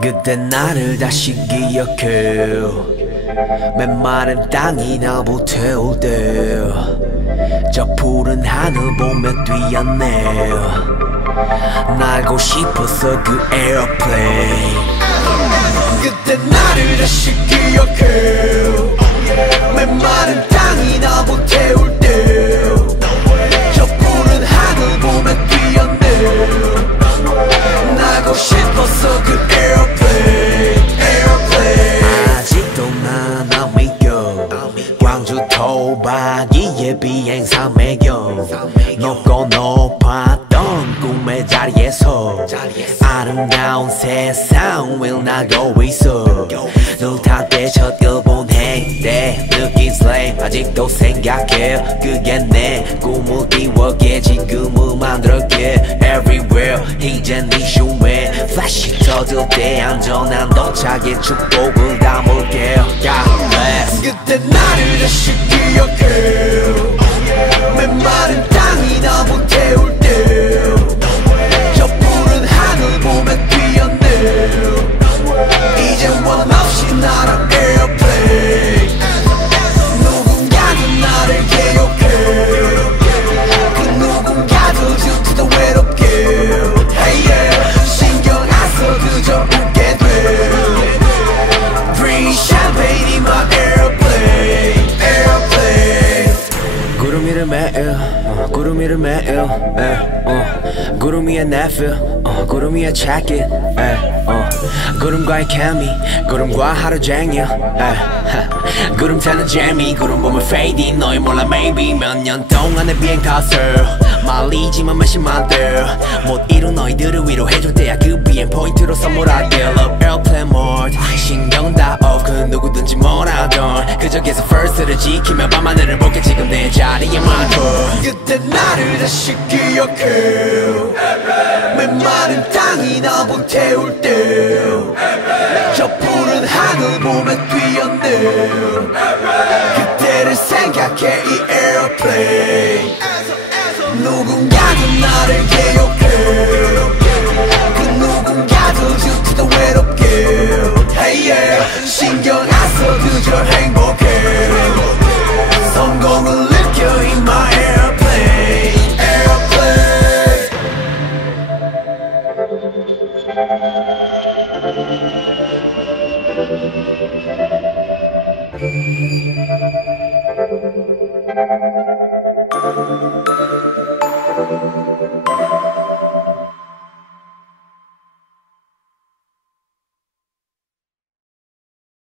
그때 나를 다시 기억해. 메마른 땅이 나 불태울 때 저 푸른 하늘 보며 뛰었네. 날고 싶었어 그 에어플레인. 그때 나를 다시 기억해. 메마른 땅이 나 불태울 때 저 푸른 하늘 보며 뛰었네. 날고 싶었어 그 에어플레인. 아직도 난 안 믿겨. 광주 토박이의 비행사 매겨. 높고 높았던 꿈의 자리에서 아름다운 세상 을 나고 있어. 눈 탔대 첫 일본 행때 느낀 슬레임 아직도 생각해. 그게 내 꿈을 이루게 지금을 만들었게. Everywhere 이젠 네 슈에 플래시 터질 때 안전한 도착에 축복을 담을게. 그때 나를 다시 기억해. 메마른 땅이 나 불태울 때 저 푸른 하늘 보며 뛰었네. 이젠 원 없이 날아 에어플레인. 누군가는 나를 기억해. 그 누군가도 지금도 외롭게. Hey yeah. 신경 안 써 그저 웃게 돼. Bring champagne in my airplane. Airplane. 구름 위를 매일 구름 위를 매일 구름 위에 내 feel 구름 위에 check it 구름과의 케미 구름과 하루 종일 구름 타는 재미 구름 보면 fading 너희 몰라 maybe 몇 년 동안의 비행 탓을 말리지만 마심한들 못 이룬 너희들을 위로해줄 때야 그 비행 포인트로 선물할게. Love airplane mode 신경 다 off 그 누구든지 뭐라던 그저 계속 first를 지키며 밤하늘을 볼게 지금 내 자리에 많고. 그때 나를 다시 기억해. 메마른 땅이 나 불태울 때 저 푸른 하늘 보며 뛰었네. 그때를 생각해 이 에어플레인. 누군가도 나를 기억해. 그 누군가도 지금도 외롭게. Hey yeah. 신경 안 써 그저 행복해. 성공을 느껴 in my airplane. Airplane.